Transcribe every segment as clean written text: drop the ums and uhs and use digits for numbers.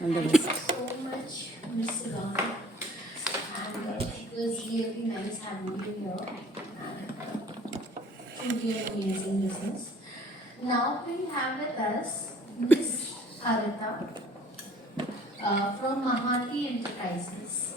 Thank you so much, Ms. Ron. And it was really nice having you here. And truly an amazing business. Now we have with us Ms. Harita from Mahati Enterprises.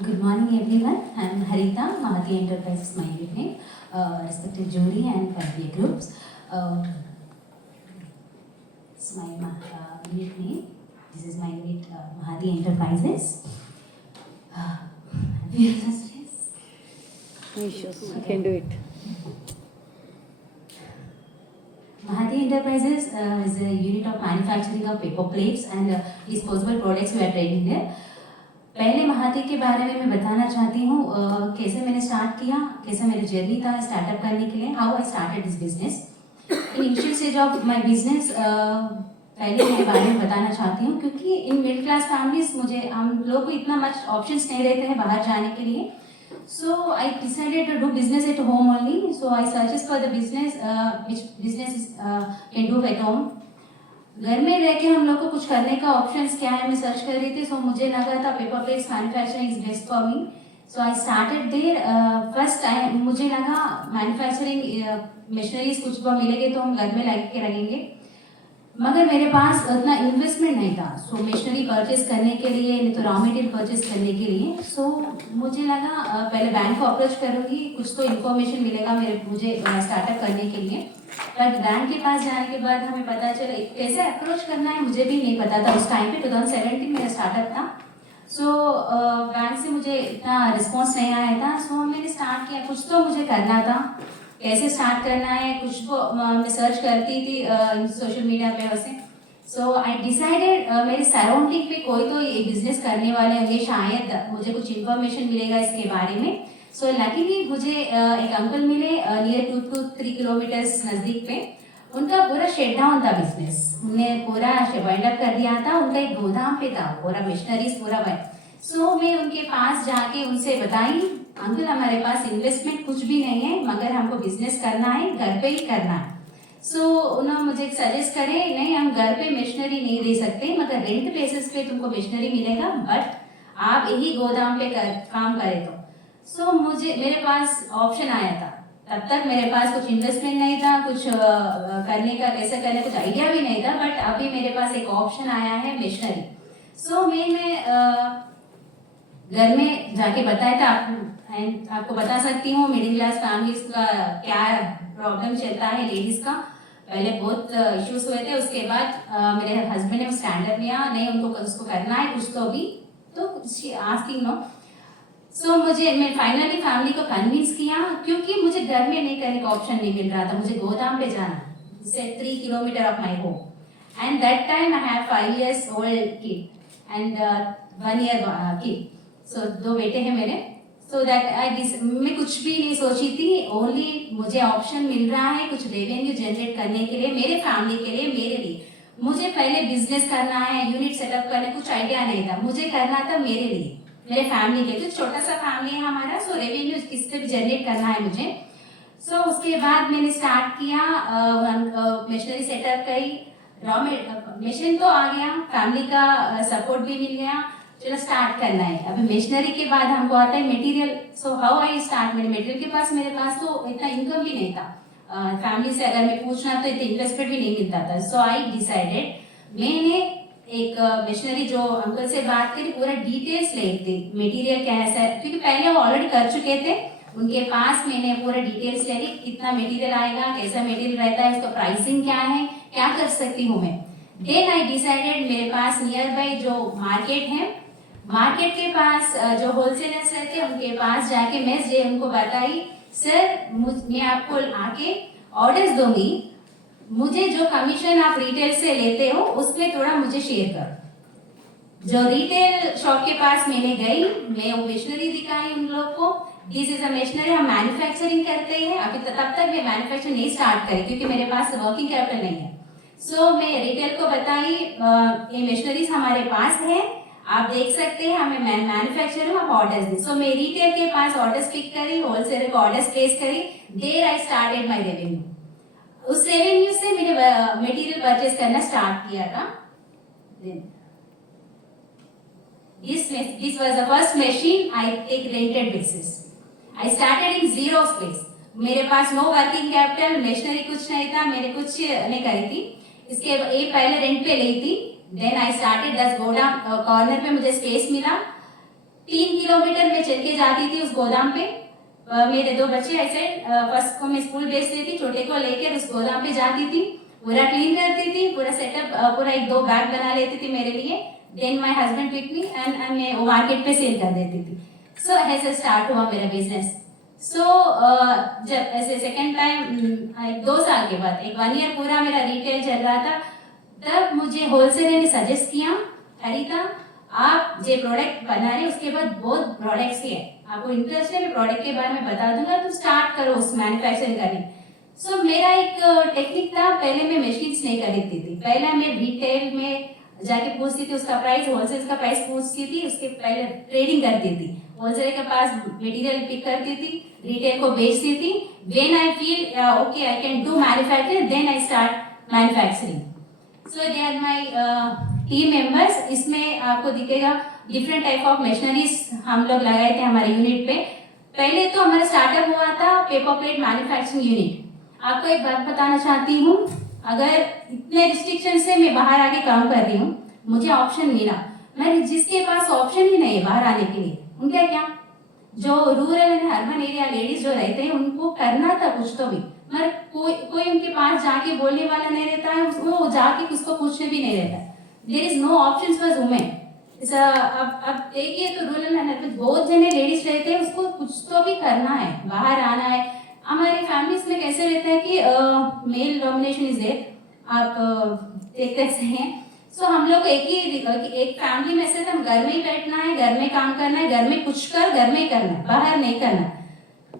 Good morning, everyone. I'm Harita, Mahati Enterprises, my name. Respected jury and family groups. It's my unit name. This is my unit, Mahati Enterprises. You can do it. Mahati Enterprises is a unit of manufacturing of paper plates and disposable products we are trading there. पहले महाती के बारे में मैं बताना चाहती हूँ कैसे मैंने स्टार्ट किया, कैसे मेरी जर्नी था स्टार्टअप करने के लिए, how I started this business. In initial stage of my business पहले मेरे बारे में बताना चाहती हूँ, क्योंकि इन मिडिल क्लास फैमिलीज मुझे हम लोग को इतना मच ऑप्शंस नहीं रहते हैं बाहर जाने के लिए। So I decided to do business at home only. So I searches for the business which business can do at home. घर में रह के हम लोग को कुछ करने का ऑप्शंस क्या है मैं सर्च कर रही थी। सो मुझे लगा था paper plates manufacturing is best for me. So I started there. First time मुझे लगा मैन्युफैक्चरिंग मशीनरीज कुछ तो मिलेंगे तो हम घर में लगा के रखेंगे, मगर मेरे पास उतना इन्वेस्टमेंट नहीं था। सो मशीनरी परचेज करने के लिए, नहीं तो रॉ मटेरियल परचेज करने के लिए। सो मुझे लगा पहले बैंक को अप्रोच करूँगी, कुछ तो इन्फॉर्मेशन मिलेगा मुझे स्टार्टअप करने के लिए। बट बैंक के पास जाने के बाद हमें पता चला कैसे अप्रोच करना है मुझे भी नहीं पता था। उस टाइम पे 2017 मेरा स्टार्टअप था। सो बैंक से मुझे इतना रिस्पॉन्स नहीं आया था। सो मैंने स्टार्ट किया, कुछ तो मुझे करना था, कैसे स्टार्ट करना है कुछ को मैं सर्च करती थी सोशल मीडिया पे वैसे। सो आई डिसाइडेड मेरे सराउंडिंग पे कोई तो ये बिजनेस करने वाले होंगे, शायद मुझे कुछ इन्फॉर्मेशन मिलेगा इसके बारे में। सो लकीली मुझे एक अंकल मिले नियर 2 to 3 किलोमीटर्स नज़दीक पे। उनका पूरा शेड डाउन था बिजनेस, उन्होंने पूरा वाइंड अप कर दिया था। उनका एक गोदाम पे था, पूरा मशीनरीज पूरा वाइंड। सो मैं उनके पास जाके उनसे बताई, अंकल हमारे पास इन्वेस्टमेंट कुछ भी नहीं है, मगर हमको बिजनेस करना है, घर पे ही करना है। सो उन्होंने मुझे सजेस्ट करे, नहीं हम घर पे मशीनरी नहीं दे सकते, मगर रेंट बेसिस पे तुमको मशीनरी मिलेगा, बट आप यही गोदाम पे काम करें तो। सो मुझे मेरे पास ऑप्शन आया था। तब तक मेरे पास कुछ इन्वेस्टमेंट नहीं था, कुछ करने का कैसे करने कुछ आइडिया भी नहीं था, बट अभी मेरे पास एक ऑप्शन आया है मशीनरी। सो मैंने घर में जाके बताया था आपको बता सकती हूँ मिडिल क्लास फैमिलीज का क्या प्रॉब्लम चलता है लेडीज का। पहले बहुत इश्यूज हुए थे, उसके बाद मेरे हस्बैंड ने स्टैंड लिया, नहीं उनको उसको करना है कुछ तो भी, तो आस्किंग नो। सो मैं फाइनली फैमिली को कन्विंस किया, क्योंकि मुझे घर में नहीं करने का ऑप्शन नहीं मिल रहा था, मुझे गोदाम पे जाना, से 3 kilometre of my home. And that time I have 5 years old kid and 1 year kid। सो 2 बेटे हैं मेरे। सो दैट मैं कुछ भी नहीं सोची थी, ओनली मुझे ऑप्शन मिल रहा है कुछ रेवेन्यू जनरेट करने के लिए, मेरे फैमिली के लिए, मेरे लिए। मुझे पहले बिजनेस करना है, यूनिट सेटअप करने कुछ आइडिया नहीं था, मुझे करना था मेरे लिए, मेरे फैमिली के लिए। तो छोटा सा फैमिली है हमारा, सो रेवेन्यू किससे भी जनरेट करना है मुझे। सो उसके बाद मैंने स्टार्ट किया, मशीनरी सेटअप करी, रॉ मशीन तो आ गया, फैमिली का सपोर्ट भी मिल गया, चलो स्टार्ट करना है। अभी मशीनरी के बाद हमको आता है material. So how I start, मेरे मटेरियल के पास मेरे पास तो इतना इनकम भी नहीं था, फैमिली से अगर मैं पूछना तो इतना इन्वेस्टमेंट भी नहीं मिलता था। सो आई डिसाइडेड, मैंने एक मशीनरी जो अंकल से बात करी, पूरा डिटेल्स ले थी मटेरियल क्या है, क्योंकि पहले वो ऑलरेडी कर चुके थे, उनके पास मैंने पूरा डिटेल्स ले ली, कितना मटेरियल आएगा, कैसा मटेरियल रहता है, उसका प्राइसिंग क्या है, क्या कर सकती हूँ मैं। देन आई डिसाइडेड, मेरे पास नियर बाई जो मार्केट है, मार्केट के पास जो होलसेलर्स रहते हैं उनके पास जाके मैं उनको बताई, सर मैं आपको आके ऑर्डर्स दूंगी, मुझे जो कमीशन आप रिटेल से लेते हो उसमें थोड़ा मुझे शेयर करो। जो रिटेल शॉप के पास मैंने गई, मैं वो मशीनरी दिखाई उन लोग को। दिस इज अ मशीनरी, हम मैन्युफैक्चरिंग करते हैं। अभी तब तक मैं मैन्युफैक्चर नहीं स्टार्ट करी क्योंकि मेरे पास वर्किंग कैपिटल नहीं है। सो मैं रिटेल को बताई ये मशीनरीज हमारे पास है, आप देख सकते हैं, हमें मैन्युफैक्चर हूँ, आप ऑर्डर्स दें। सो मैं रिटेल के पास ऑर्डर्स पिक करी, होलसेलर को ऑर्डर्स प्लेस करी। There I started my revenue. उस रेवेन्यू से मैंने मटेरियल परचेज करना स्टार्ट किया था। This was the first machine I take rented basis. I started in zero space. मेरे पास नो वर्किंग कैपिटल, मशीनरी कुछ नहीं था, मैंने कुछ नहीं करी थी। इसके एक पहले रेंट पे ली थी। देन आई स्टार्टेड 10 गोदाम कॉर्नर पे मुझे स्पेस मिला। 3 किलोमीटर में चल के जाती थी उस गोदाम पे। मेरे 2 बच्चे ऐसे फर्स्ट को मैं स्कूल भेजती थी, छोटे को लेकर उस गोदाम पे जाती थी, पूरा क्लीन करती थी, पूरा सेटअप, पूरा 1-2 बैग बना लेती थी मेरे लिए। Then my husband pick me and मैं वो मार्केट पे सेल कर देती थी। सो ऐसे स्टार्ट हुआ मेरा बिजनेस। सो जब ऐसे सेकेंड टाइम 2 साल के बाद, 1 ईयर पूरा मेरा रिटेल चल रहा था, तब मुझे होलसेलर ने सजेस्ट किया, हरिता आप जो प्रोडक्ट बना रहे उसके बाद बहुत प्रोडक्ट्स है, आपको इंटरेस्ट है, मैं प्रोडक्ट के बारे में बता दूंगा, तो स्टार्ट करो उस मैन्युफैक्चरिंग करनी। सो मेरा एक टेक्निक था, पहले मैं मशीन्स नहीं खरीदती थी, पहले मैं रिटेल में जाके पूछती थी उसका प्राइस, होलसेल का प्राइस पूछती थी, उसके पहले ट्रेडिंग करती थी, होलसेल के पास मटेरियल पिक करती थी, रिटेल को बेचती थी। When I feel okay I can do manufacturing, then I start manufacturing. So they are my team members. इसमें आपको दिखेगा डिफरेंट टाइप ऑफ मशीनरीज हम लोग लगाए थे हमारे यूनिट पे। पहले तो हमारा स्टार्टअप हुआ था पेपर प्लेट मैन्युफैक्चरिंग यूनिट। आपको एक बात बताना चाहती हूँ, अगर इतने रिस्ट्रिक्शन से मैं बाहर आके काम कर रही हूँ, मुझे ऑप्शन मिला, मैं जिसके पास ऑप्शन ही नहीं है बाहर आने के लिए, उनका क्या, जो rural and urban area ladies जो रहते हैं उनको करना था कुछ तो भी, मगर कोई उनके पास जाके बोलने वाला नहीं रहता है, वो जाके उसको पूछने भी नहीं रहता। There is no option for women. अब देखिए तो रूरल एंड अर्बन बहुत जने लेडीज रहते हैं, उसको कुछ तो भी करना है, बाहर आना है। हमारे फैमिलीज में कैसे रहता है कि मेल डोमिनेशन इज देयर, आप देखते हैं। सो हम लोग एक फैमिली में से हम घर में ही बैठना है, घर में काम करना है, घर में कुछ कर, घर में ही करना है, बाहर नहीं करना।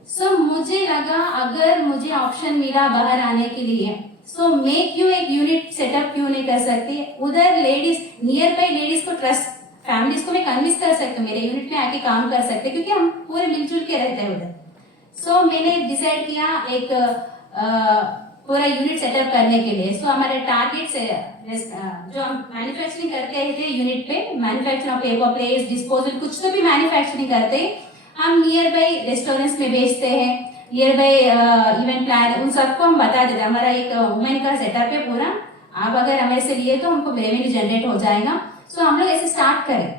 सो मुझे लगा अगर मुझे ऑप्शन मिला बाहर आने के लिए, सो मैं क्यों एक यूनिट सेटअप क्यों नहीं कर सकती, उधर लेडीज नियर बाई लेडीज को ट्रस्ट, फैमिलीज को मैं कन्विंस कर सकती हूँ मेरे यूनिट में आके काम कर सकते, क्योंकि हम पूरे मिलजुल के रहते हैं उधर। सो मैंने डिसाइड किया एक पूरा यूनिट सेटअप करने के लिए। सो हमारे टारगेट से जो हम मैन्युफैक्चरिंग करते थे यूनिट पे, manufacture of paper plates, disposal, कुछ तो भी मैन्युफैक्चरिंग करते हैं हम, नियर बाई रेस्टोरेंट्स में बेचते हैं, नियर बाई इवेंट प्लान, उन सबको हम बता देते हैं। हमारा एक वुमेन का सेटअप है पूरा, आप अगर हमें से लिए तो हमको रेवेन्यू जनरेट हो जाएगा। सो हम लोग ऐसे स्टार्ट करें।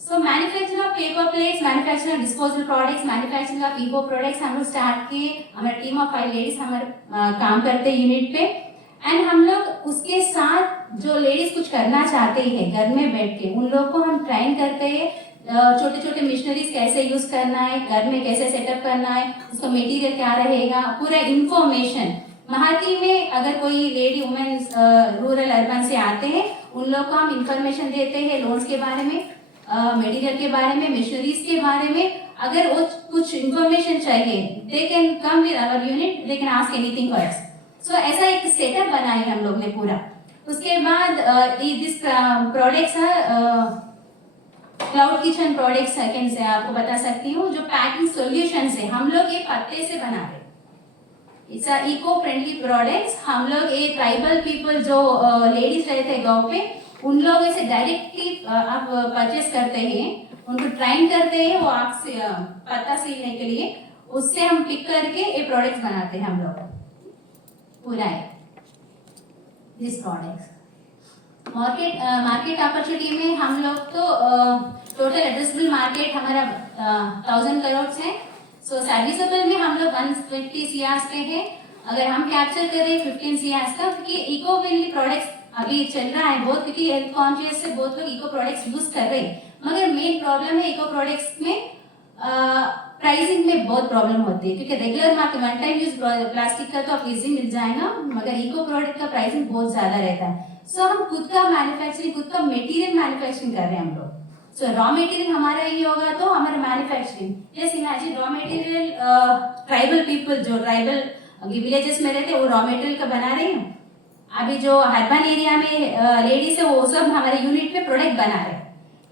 So manufacturing of paper plates, manufacturing of disposal products, manufacturing of eco products हम लोग स्टार्ट किए। हमारी टीम ऑफ 5 लेडीज हमारे काम करते हैं यूनिट पे। एंड हम लोग उसके साथ जो लेडीज कुछ करना चाहते हैं घर में बैठ के, उन लोग को हम ट्रेन करते हैं, छोटे छोटे मशीनरीज कैसे यूज करना है, घर में कैसे सेटअप करना है, उसका मटेरियल क्या रहेगा, पूरा इंफॉर्मेशन। महाती में अगर कोई लेडी वुमेन रूरल अर्बन से आते हैं, उन लोग को हम इंफॉर्मेशन देते हैं लोन्स के बारे में, मटेरियल के बारे में, मशीनरीज के बारे में। अगर वो कुछ इंफॉर्मेशन चाहिए, they can come with our unit, they can ask anything for us. So ऐसा एक सेटअप बनाया हम लोग ने पूरा। उसके बाद this products cloud kitchen products can say आपको बता सकती हूँ, जो पैकिंग सॉल्यूशन से हम लोग ये पत्ते से बना रहे, it's a eco friendly products. हम लोग ये ट्राइबल पीपल जो लेडीज रहते हैं गांव पे, उन लोग ऐसे डायरेक्टली आप परचेस करते हैं, उनको ट्राइन करते हैं वो आग से पत्ता सीलने के लिए, उससे हम पिक करके ये प्रोडक्ट्स बनाते हैं हम लोग पूरा है दिस प्रोडक्ट्स। मार्केट अपॉर्चुनिटी में हम लोग तो टोटल एड्रेसेबल मार्केट हमारा 1000 करोड़ है। सो सर्विसेबल में हम लोग 120 सीआर पे है। अगर हम कैप्चर करें 15 सीआर का, क्योंकि इको फ्रेंडली प्रोडक्ट्स अभी चल रहा है बहुत, क्योंकि हेल्थ कॉन्शियस से बहुत लोग इको प्रोडक्ट्स यूज कर रहे हैं, मगर मेन प्रॉब्लम है इको प्रोडक्ट्स में प्राइसिंग में बहुत प्रॉब्लम होती है, क्योंकि regular market one time use plastic का तो आप इजी मिल जाएगा, मगर इको प्रोडक्ट का प्राइसिंग बहुत ज्यादा रहता है। सो हम खुद का मैन्युफैक्चरिंग, खुद का मटेरियल मैन्युफैक्चरिंग कर रहे हैं हम लोग। सो रॉ मटेरियल हमारा ये होगा तो हमारा मैन्युफैक्चरिंग, जैसे imagine raw material tribal people जो ट्राइबल विलेजेस में रहते हैं वो रॉ मटेरियल का बना रहे हैं। अभी जो अर्बन एरिया में लेडीज है वो सब हमारे यूनिट पे प्रोडक्ट बना रहे हैं।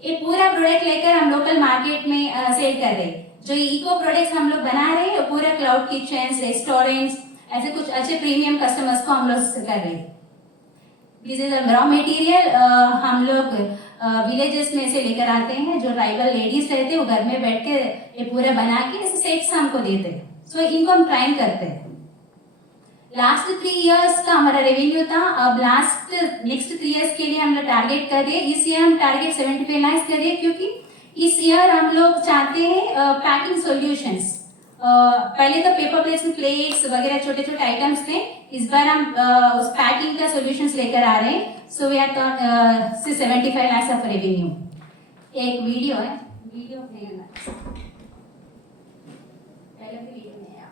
ये पूरा प्रोडक्ट लेकर हम लोकल मार्केट में सेल कर रहे हैं। जो इको प्रोडक्ट्स हम लोग बना रहे हैं पूरा क्लाउड किचन, रेस्टोरेंट्स, ऐसे कुछ अच्छे प्रीमियम कस्टमर्स को हम लोग कर रहे हैं। दिस इज रॉ मटेरियल हम लोग विलेजेस में से लेकर आते हैं। जो ट्राइबल लेडीज रहते हैं वो घर में बैठ के ये पूरा बना के ऐसे सेट्स हमको देते हैं। सो इनको हम ट्राइन करते हैं। लास्ट 3 इयर्स का हमारा रेवेन्यू था। अब नेक्स्ट 3 इयर्स के लिए हम लोग टारगेट कर रहे हैं। इस ईयर हम टारगेट 75 लाख कर रहे हैं, क्योंकि इस ईयर हम लोग चाहते हैं पैकिंग सॉल्यूशंस। पहले तो पेपर प्लेट्स में प्लेट्स वगैरह छोटे छोटे आइटम्स थे, इस बार हम उस पैकिंग का सॉल्यूशंस लेकर आ रहे हैं। So we are 75 lakh of revenue. एक वीडियो है, वीडियो प्ले करना पहले भी वीडियो नहीं है।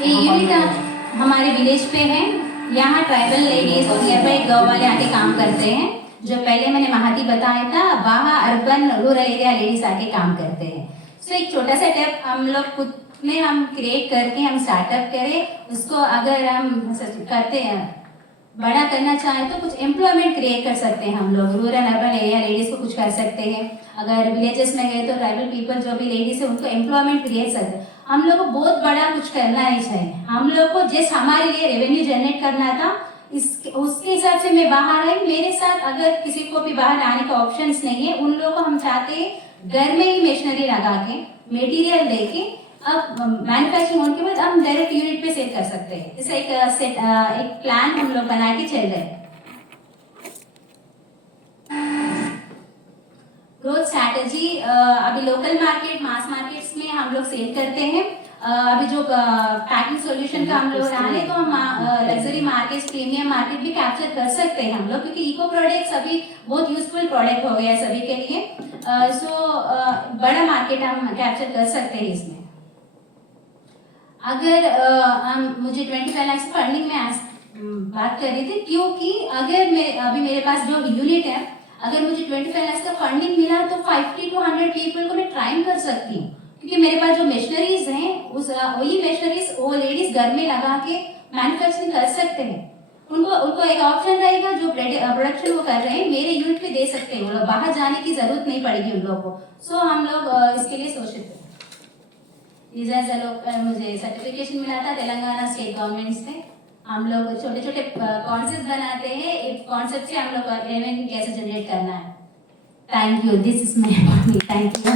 ये यूनिट हमारे विलेज पे है। यहाँ ट्राइबल लेडीज और नियर बाई गाँव वाले आके काम करते हैं। जो पहले मैंने महाती बताया था, वहाँ अर्बन रूरल एरिया लेडीज आके काम करते हैं। सो एक छोटा सा टेप हम लोग खुद में हम क्रिएट करके हम स्टार्टअप करें, उसको अगर हम करते हैं बड़ा करना चाहें तो कुछ एम्प्लॉयमेंट क्रिएट कर सकते हैं हम लोग। रूरल अर्बन एरिया लेडीज को कुछ कर सकते हैं। अगर विलेजेस में गए तो ट्राइबल पीपल जो भी लेडीज है उनको एम्प्लॉयमेंट क्रिएट सकते हैं। हम लोग को बहुत बड़ा कुछ करना नहीं चाहिए। हम लोग को जस्ट हमारे लिए रेवेन्यू जनरेट करना था, उसके हिसाब से मैं बाहर आई। मेरे साथ अगर किसी को भी बाहर आने का ऑप्शंस नहीं है, उन लोगों को हम चाहते हैं घर में ही मशीनरी लगा के मटेरियल देके अब मैन्युफैक्चरिंग होने के बाद हम डायरेक्ट यूनिट पे सेल कर सकते हैं। इसे एक प्लान हम लोग बना के चल रहे हैं। ग्रोथ स्ट्रैटेजी अभी लोकल मार्केट, मास मार्केट्स में हम लोग सेल करते हैं। अभी जो पैकिंग सॉल्यूशन का हम लोग रहा है तो हम लग्जरी मार्केट, प्रीमियम मार्केट भी कैप्चर कर सकते हैं हम लोग, क्योंकि इको प्रोडक्ट्स अभी बहुत यूजफुल प्रोडक्ट हो गया है सभी के लिए। बड़ा मार्केट हम कैप्चर कर सकते हैं इसमें। अगर मुझे 25 लाख से फंडिंग में बात कर रही थी, क्योंकि अगर अभी मेरे पास जो यूनिट है, अगर मुझे 25 लाख का फंडिंग मिला तो 50 to 100 पीपल को मैं ट्राइन कर सकती हूँ, क्योंकि मेरे पास जो मशीनरीज हैं वही मशीनरीज वो लेडीज घर में लगा के मैन्युफैक्चरिंग कर सकते हैं। उनको एक ऑप्शन रहेगा, जो प्रोडक्शन वो कर रहे हैं मेरे यूनिट पे दे सकते हैं। वो लोग बाहर जाने की जरूरत नहीं पड़ेगी उन लोगों को। सो हम लोग इसके लिए सोच रहे थे। मुझे सर्टिफिकेशन मिला था तेलंगाना स्टेट गवर्नमेंट से। हम लोग छोटे छोटे कॉन्सेप्ट बनाते हैं, एक कॉन्सेप्ट से हम लोग रेवेन्यू कैसे जनरेट करना है। Thank you, this is my thank you.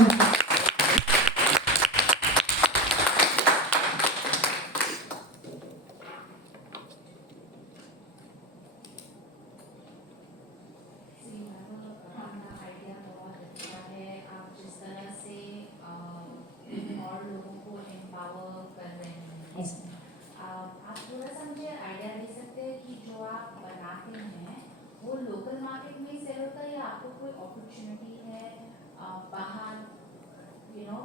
आप थोड़ा सा मुझे आइडिया दे सकते हैं कि जो आप बनाते हैं वो लोकल मार्केट में ही सेल होता है या आपको कोई अपॉर्चुनिटी है बाहर,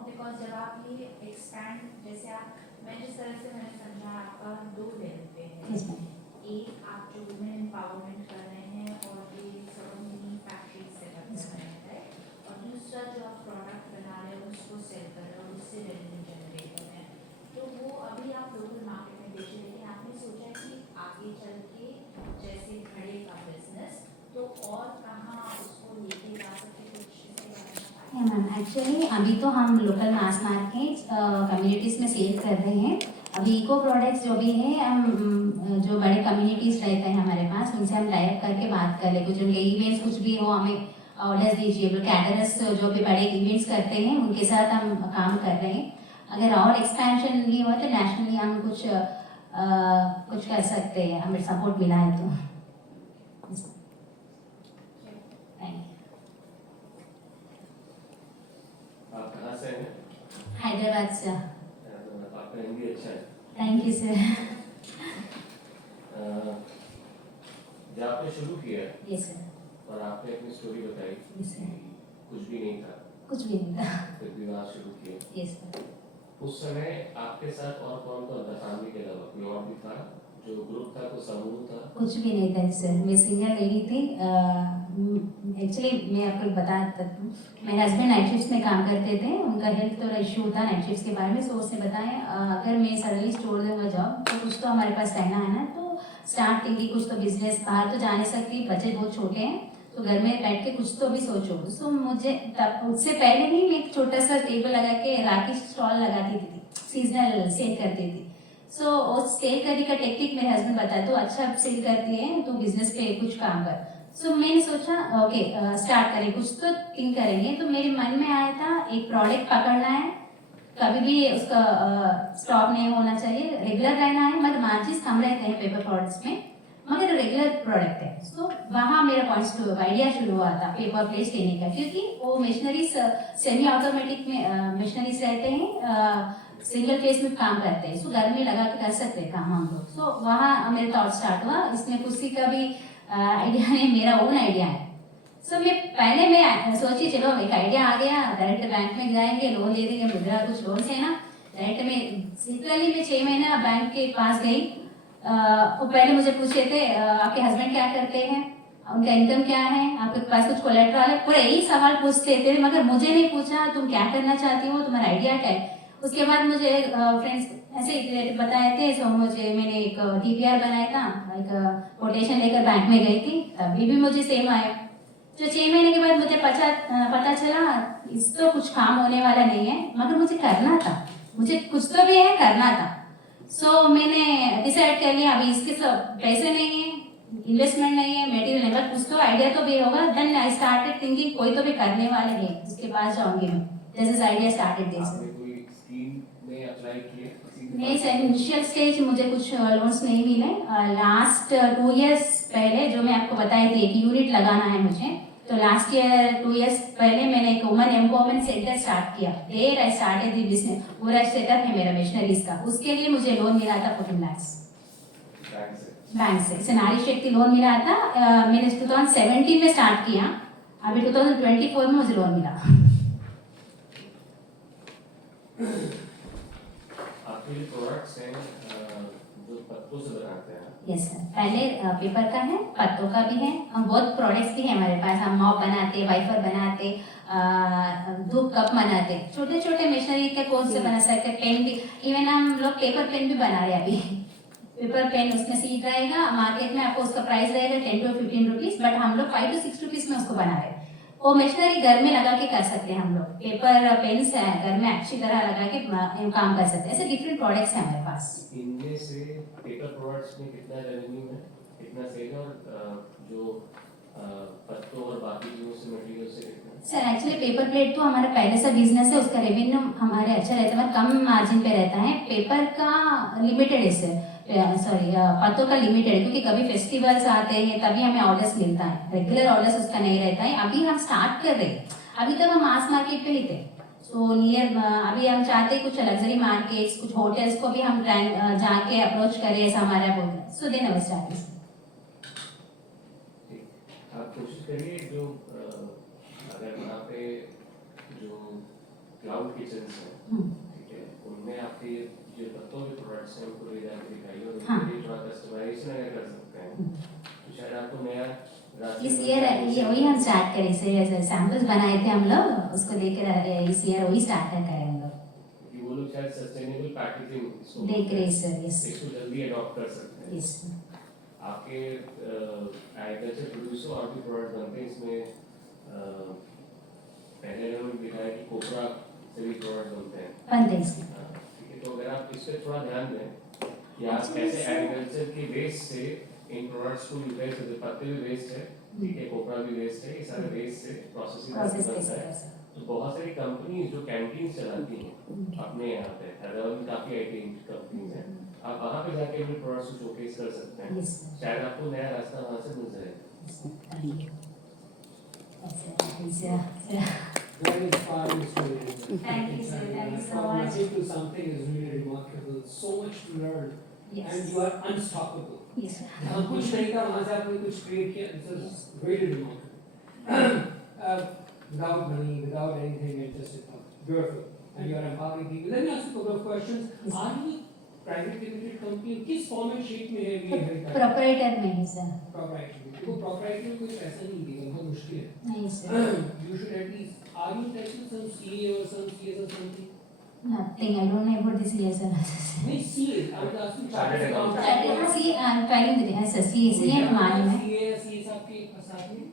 बिकॉज जब आप ये एक्सपैंड, जैसे मैं जिस तरह से मैंने समझा आपका 2 लेवल पे है। एक आप जो वुमेन एम्पावरमेंट कर रहे हैं और ये मिनी फैक्ट्री सेटअप कर रहे हैं, और दूसरा जो आप प्रोडक्ट बना रहे हैं उसको सेल कर रहे हैं और उससे रेवेन्यू जनरेट कर रहे हैं, तो वो अभी आप लोकल मार्केट में बेच रहे हैं। लेकिन आपने सोचा कि आगे चल के जैसे घड़े का बिजनेस तो और कहाँ उसको लेके जा सकते, कुछ इसके बारे में बताइए। मैम एक्चुअली अभी तो हम लोकल मास मार्केट कम्युनिटीज़ में सेल कर रहे हैं। अभी इको प्रोडक्ट्स जो भी है हम जो बड़े कम्युनिटीज़ रहते हैं हमारे पास, उनसे हम टाइप करके बात कर ले। कुछ उनके इवेंट्स कुछ भी हो हमें ऑर्डर्स दीजिए। कैटरर्स जो भी बड़े इवेंट्स करते हैं उनके साथ हम काम कर रहे हैं। अगर और एक्सपेंशन नहीं हुआ तो नेशनली हम कुछ कर सकते हैं, हमें सपोर्ट मिला है तो। आप कहाँ से हैं? हैदराबाद से। आपका हिंदी अच्छा है। Thank you sir. जब आपने शुरू किया यस सर, और आपने अपनी स्टोरी बताई यस सर, कुछ भी नहीं था कुछ भी नहीं था। फिर भी वहाँ शुरू किया यस सर, उस समय आपके साथ और कौन कौन था फैमिली के अलावा कोई और भी था जो ग्रुप था कोई समूह था कुछ भी नहीं था सर। मैं सिंगल लेडी थी। एक्चुअली मैं आपको बता देती हूँ, मेरे हस्बैंड नाइट शिफ्ट में काम करते थे, उनका हेल्थ थोड़ा इशू था नाइट शिफ्ट के बारे में। सो उसने बताया अगर मैं सडनली छोड़ दूंगा जॉब तो कुछ तो हमारे पास रहना है ना, तो स्टार्ट थिंकिंग कुछ तो बिजनेस, बाहर तो जा नहीं सकती, बच्चे बहुत छोटे हैं, तो घर में बैठ के कुछ तो भी सोचो। सो मुझे तब उससे पहले ही मैं एक छोटा सा टेबल लगा के राखी स्टॉल लगाती थी, सीजनल सेल करती थी। सो उस सेल करने का टेक्निक मेरे हस्बैंड बताया, तो अच्छा सेल करती है तो बिजनेस पे कुछ काम कर। सो मैंने सोचा ओके स्टार्ट करें, कुछ तो थिंक करेंगे। तो मेरे मन में आया था एक प्रोडक्ट पकड़ना है, कभी भी उसका स्टॉप नहीं होना चाहिए, रेगुलर रहना है। मतलब मार्जिन कम रहते हैं पेपर प्रोडक्ट्स में, मगर रेगुलर प्रोडक्ट है। सो वहाँ मेरा पॉइंट आइडिया शुरू हुआ था पेपर प्लेट्स लेने का, क्योंकि वो मशीनरीज सेमी ऑटोमेटिक में मशीनरीज रहते हैं, सिंगल फेस में काम करते हैं। सो घर में लगा के कर सकते हैं काम हम लोग। सो वहाँ मेरा थॉट स्टार्ट हुआ, इसमें किसी का भी आइडिया नहीं, मेरा ओन आइडिया है। सो मैं सोची चलो एक आइडिया आ गया, डायरेक्ट बैंक में जाएंगे, लोन ले देंगे, मुद्रा कुछ लोन से ना डायरेक्ट में। लिटरली मैं 6 महीने बैंक के पास गई। वो पहले मुझे पूछे थे आपके हस्बैंड क्या करते हैं, उनका इनकम क्या है, आपके पास कुछ कोलेट्रल है, पूरे यही सवाल पूछते थे, मगर मुझे नहीं पूछा तुम क्या करना चाहती हो, तुम्हारा आइडिया क्या है। उसके बाद मुझे फ्रेंड्स ऐसे रिलेटिव बताए थे। सो मैंने एक DPR बनाया था, एक कोटेशन लेकर बैंक में गई थी, तभी भी मुझे सेम आया। जो 6 महीने के बाद मुझे पता चला इस तो कुछ काम होने वाला नहीं है, मगर मुझे करना था, मुझे कुछ तो भी है करना था। सो मैंने डिसाइड कर लिया अभी इसके सब पैसे नहीं है, इन्वेस्टमेंट नहीं है, मटेरियल नहीं, बट कुछ तो आइडिया तो भी होगा। देन आई स्टार्टेड थिंकिंग कोई तो भी करने वाले हैं, उसके पास जाऊंगी मैं। This is idea started this. आपने कोई स्कीम में अप्लाई किए नहीं सर, इनिशियल स्टेज मुझे कुछ लोन्स नहीं मिले। लास्ट 2 इयर्स पहले जो मैं आपको बताई थी एक यूनिट लगाना है मुझे, तो लास्ट ईयर 2 इयर्स पहले मैंने एक वुमन एम्पावरमेंट सेंटर स्टार्ट किया। There I started the business, पूरा सेटअप है मेरा मिशनरीज का। उसके लिए मुझे लोन मिला था 14 लाख बैंक से नारी शक्ति लोन मिला था। मैंने 2017 में स्टार्ट किया, अभी 2024 में मुझे लोन मिला। आपके जो प्रोडक्ट्स हैं जो पत्तों से बनाते हैं यस सर, पहले पेपर का है, पत्तों का भी है, हम बहुत प्रोडक्ट्स भी हैं हमारे पास। हम मॉप बनाते, वाइफर बनाते, धूप कप बनाते, छोटे छोटे मशीनरी के कोर्स से बना सकते, पेन भी, इवन हम लोग पेपर पेन भी बना रहे हैं अभी। पेपर पेन उसमें सीट रहेगा, मार्केट में आपको उसका प्राइस रहेगा 10 to 15 रुपीज, बट हम लोग 5 to 6 रुपीज में उसको बना रहे हैं। वो मशीनरी घर में लगा के कर सकते हैं हम लोग, पेपर पेन्स है घर में अच्छी तरह लगा के काम कर सकते हैं। ऐसे डिफरेंट प्रोडक्ट्स हैं हमारे पास। इनमें से पेपर प्रोडक्ट्स में कितना रेवेन्यू है, कितना सेल है, और जो पत्तों और बाकी चीजों से मटेरियल से कितना? सर एक्चुअली पेपर प्लेट तो हमारा पहले से बिजनेस है, उसका रेवेन्यू हमारे अच्छा रहता है, कम मार्जिन पे रहता है। पेपर का लिमिटेड है सर, सॉरी पत्तों का लिमिटेड है, क्योंकि कभी फेस्टिवल्स आते हैं तभी हमें ऑर्डर्स मिलता है, रेगुलर ऑर्डर्स उसका नहीं रहता है। अभी हम स्टार्ट कर रहे हैं, अभी तक हम मास मार्केट पे ही थे। सो नियर अभी हम चाहते हैं कुछ लग्जरी मार्केट्स, कुछ होटल्स को भी हम जाके अप्रोच करें, ऐसा हमारा बोल रहे हैं। सो देन अवर स्टार्टिंग। आप कोशिश करिए जो अगर वहाँ पे जो क्लाउड किचन्स हैं, ठीक है, उनमें आपके जो पत्तों के प्रोडक्ट्स हैं उनको ले जाकर दिखाइए, और उनके लिए थोड़ा कस्टमाइजेशन अगर कर सकते हैं तो शायद आपको नया इस ईयर ये वही हम स्टार्ट करें सर, सैंपल्स बनाए थे हम लोग, उसको लेकर इस ईयर वही स्टार्ट करें हम लोग। कि वो लोग शायद सस्टेनेबल पैकेजिंग देख रहे सर। यस इसको जल्दी अडॉप्ट कर सकते हैं। यस आपके एग्रीकल्चर प्रोड्यूसर और भी प्रोडक्ट बनते हैं इसमें। पहले लोग दिखाया कि कोपरा से भी प्रोडक्ट बनते हैं। बनते हैं सर। ठीक है, तो अगर आप इस पे थोड़ा ध्यान दें कि आप कैसे एग्रीकल्चर के वेस्ट से इन प्रोडक्ट्स को यूटिलाइज करते हैं। पत्ते भी वेस्ट है, ठीक है, कोपरा भी वेस्ट है, ये सारे वेस्ट से प्रोसेसिंग बनता है। तो बहुत सारी कंपनीज जो कैंटीन चलाती हैं अपने यहाँ पे, हैदराबाद में काफी आईटी कंपनीज हैं, आप वहाँ पे जाके अपने प्रोडक्ट्स को शोकेस कर सकते हैं। शायद आपको नया रास्ता वहाँ से मिल जाएगा। Very inspiring story. Thank you, sir. Thank you so From much. nothing to something is really remarkable. So much to learn. Yes. and you are unstoppable. Yes, sir. जहाँ कुछ नहीं था वहाँ से आपने कुछ create किया. This is really remarkable. Without money, without anything, it's just beautiful. And you are empowering people. Let me ask you a couple of questions. Yes. Are you a private limited company? किस form and shape में है ये है? Proprietor में है sir. Proprietary. देखो proprietary में कोई पैसा नहीं देगा, बहुत मुश्किल है. नहीं sir. You should at least. Are you taking some CA or some CS or something? Nothing. I don't know about this year sir. नहीं CA. I was asking. Chartered accountant. See, I'm telling the answer. See, हमारे में CA CS आपके साथ में?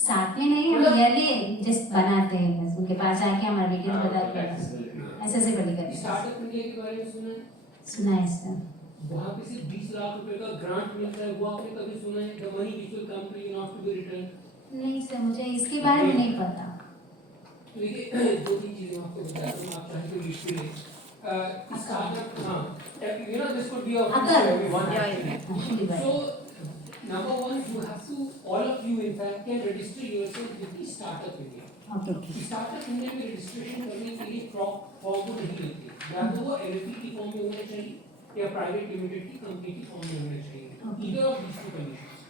साथ में नहीं, हम ईयरली जस्ट बनाते हैं बस. उनके पास जाके हमारा डिटेल्स बताते हैं. accessibility. ऐसे से बड़ी करते हैं. स्टार्टअप इंडिया के बारे में सुना है? सुना है सर. वहाँ पे से 20 लाख रुपए का ग्रांट मिलता है, वो आपने कभी सुना है? The money which will come to you not to be returned. नहीं सर, मुझे इसके बारे में नहीं पता. तो देखिए दो तीन चीजें मैं आपको बताता हूँ, आप चाहे तो लिख भी लें. स्टार्टअप हाँ, you know this could be a अगर- everyone Yeah, actually. Actually, but So number one, you have to, all of you in fact can register yourself with the Startup India. okay. Startup India में registration करने के लिए form को नहीं लेते, या तो वो एलएलपी की फॉर्म में होना चाहिए या प्राइवेट लिमिटेड की कंपनी की फॉर्म में होना चाहिए. Okay. Either of these two conditions.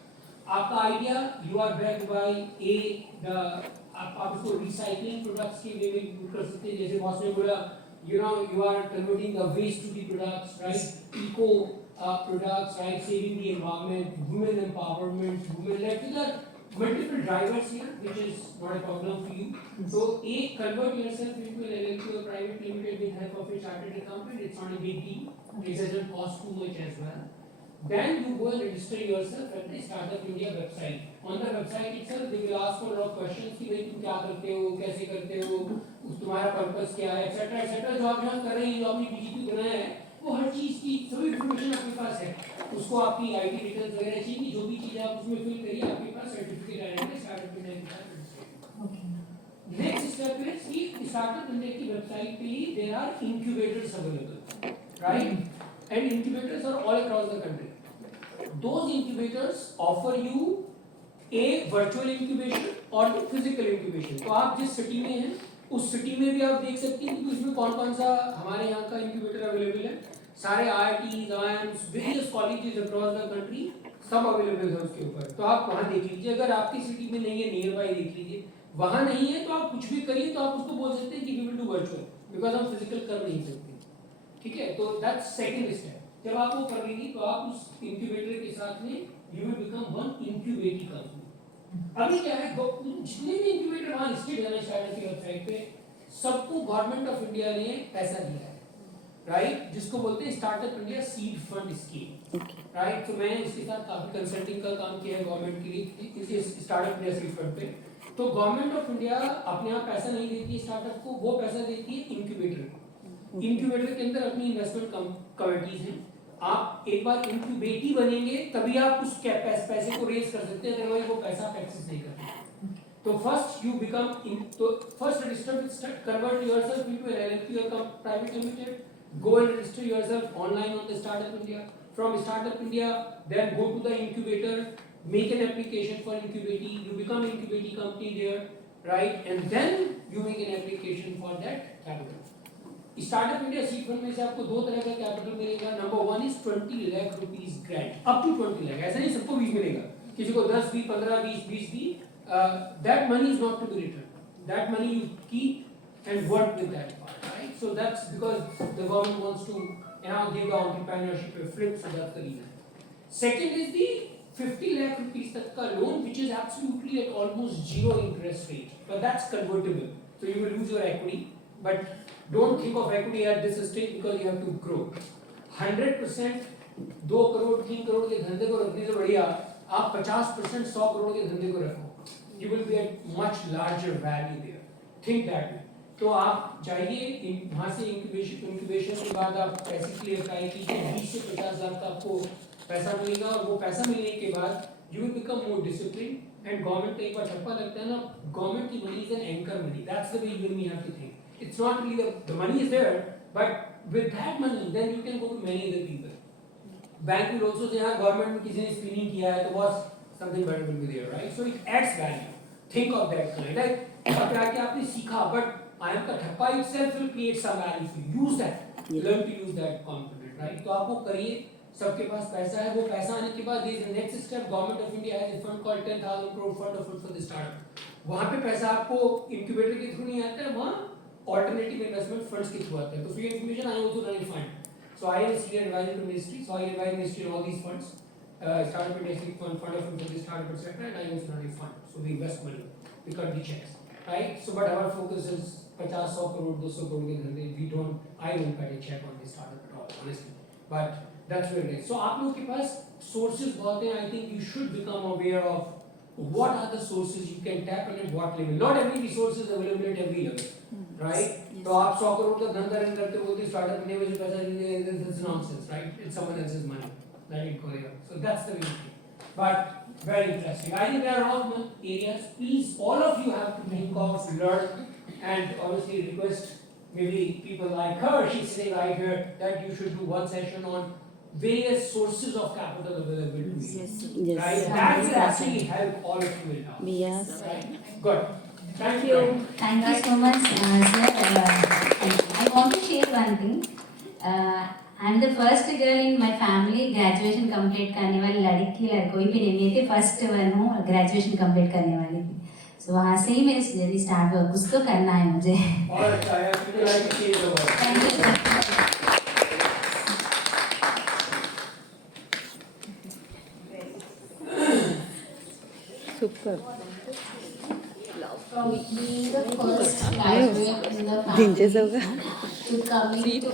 आपका idea you are backed by a the, आप उसको रिसाइकलिंग प्रोडक्ट्स के वे में यूज कर सकते हैं. जैसे बॉस ने बोला you know you are converting the waste to the products, right? Eco products, right? Saving the environment, women empowerment, women led. There are multiple drivers here, which is not a problem for you. So, A, convert yourself into an LLP or private limited with help of a chartered accountant. It's not a big deal. It doesn't cost too much as well. Then you go and register yourself at the Startup India website. On the website itself, they will ask for a lot of questions कि भाई तुम क्या करते हो, कैसे करते हो, तुम्हारा पर्पस क्या है, etc. etc. जो आप यहाँ कर रहे हैं, जो आपने BGP बनाया है, वो हर चीज की सभी इन्फॉर्मेशन आपके पास है. उसको आपकी आईटी डिटेल्स वगैरह चाहिए, जो भी चीजें आप उसमें फिल करिए, आपके पास सर्टिफिकेट आ जाएगा स्टार्टअप इंडिया के साथ. Okay. नेक्स्ट स्टेप इज कि स्टार्टअप इंडिया की वेबसाइट पे ही there are incubators available, right? And incubators are all across the country. Those incubators offer you a virtual incubation or the physical incubation. तो आप जिस city में हैं उस सिटी में भी आप देख सकते हैं कि उसमें कौन कौन सा हमारे यहाँ का इंक्यूबेटर अवेलेबल है. सारे IITs, IIMs, various colleges across the country सब अवेलेबल है उसके ऊपर. तो आप वहाँ देख लीजिए. अगर आपकी सिटी में नहीं है, नियर बाई देख लीजिए. वहाँ नहीं है तो आप कुछ भी करिए, तो आप उसको बोल सकते हैं कि we will do virtual, because हम फिजिकल कर नहीं सकते. ठीक है, तो दैट्स सेकंड स्टेप. जब आप वो कर लेंगे तो आप उस इंक्यूबेटर के साथ में you will become one incubating company. अभी क्या है, जितने भी इंक्यूबेटर वहाँ लिस्टेड है स्टार्टअप की वेबसाइट पे, सबको गवर्नमेंट ऑफ इंडिया ने पैसा दिया है, राइट? जिसको बोलते हैं startup India seed fund scheme, right? तो मैंने इसके साथ काफी कंसल्टिंग का काम किया है गवर्नमेंट के लिए इस स्टार्टअप इंडिया सीड फंड पे. तो गवर्नमेंट ऑफ इंडिया अपने आप पैसा नहीं देती है स्टार्टअप को, वो पैसा देती है इंक्यूबेटर को. इंक्यूबेटर के अंदर अपनी इन्वेस्टमेंट कमिटीज हैं. आप एक बार इंक्यूबेटी बनेंगे तभी आप उस पैसे को रेज कर सकते हैं, अदरवाइज वो पैसा आप एक्सेस नहीं कर सकते. तो फर्स्ट यू बिकम तो first register with convert yourself into an LLP और private limited. Go and register yourself online on the Startup India. From Startup India, then go to the incubator, make an application for incubating. You become an incubating company there, right? And then you make an application for that capital. Startup India seed fund में से आपको दो तरह का capital मिलेगा. Number one is 20 lakh rupees grant, up to 20 lakh. ऐसा नहीं सबको 20 मिलेगा, किसी को 10 भी, 15, 20 भी. That money is not to be returned. That money you keep and work with that part. So that's because the government wants to give the entrepreneurship a flip, so that's the reason. Second is the 50 lakh rupees tak ka loan, which is absolutely at almost zero interest rate, but that's convertible, so you will lose your equity, but don't think of equity at this stage because you have to grow. 100% 2 crore 3 crore के धंधे को रखने से बढ़िया आप 50% 100 करोड़ के धंधे को रखो. You will be at much larger value there. Think that way. तो आप जाइए वहाँ से इंक्यूबेशन के बाद आप पैसे के लिए अप्लाई कीजिए. 20 से 50 लाख का आपको पैसा मिलेगा, और वो पैसा मिलने के बाद you will become more discipline. And government का एक बार ठप्पा लगता है ना, गवर्नमेंट की money is an anchor money. That's the way you and me have to think. It's not really the money is there, but with that money then you can go to many other people. Bank will also say government में किसी ने screening किया है तो बस something better will be there, right? So it adds value. Think of that kind. Like अब क्या आपने सीखा, बट IIM का ठप्पा itself will create some value for you. Use that. Learn to use that confident, right? तो आप वो करिए. सबके पास पैसा है, वो पैसा आने के बाद is next step, government of India has a fund called 10,000 crore fund for the startup. वहाँ पे पैसा आपको इंक्यूबेटर के थ्रू नहीं आता है, वहाँ ऑल्टरनेटिव इन्वेस्टमेंट फंड्स के थ्रू आता है. तो for your information, I also run a fund. So I am senior advisor to ministry, so I advise ministry on all these funds. Startup industry fund of funds for the startup etc. And I also run a fund. So we invest money, we cut the checks, right? So but our focus is 50-100 crore, 200 crore के धंधे. I don't cut a check on the startup at all, honestly. But that's where it is. So आप लोगों के पास sources बहुत हैं. I think you should become aware of what are the sources you can tap and at what level. Not every resource is available at every level, right? तो आप 100 crore का धंधा run करते हो तो स्टार्टअप ने मुझे पैसा दे, that's nonsense, right? It's someone else's money. Let it go there. So that's the way. But very interesting. I think there are a lot of areas. Please, all of you have to think of, learn, and obviously request maybe people like her. She's sitting right here that you should do one session on various sources of capital available to you. Yes. Right? That will actually help all of you in now. Yes. Right? Good. Thank you. Thank you so much, sir. I want to share one thing. I am the first girl in my family graduation complete करने वाली लड़की कोई भी नहीं, मैं थी first one हूँ graduation complete करने वाली थी. सो वहाँ से ही मेरी जर्नी स्टार्ट हुआ. कुछ तो करना है मुझे. और अच्छा है, people like to see the world. Thank you, sir. Super. From being the first graduate in the Didn't you family say to coming to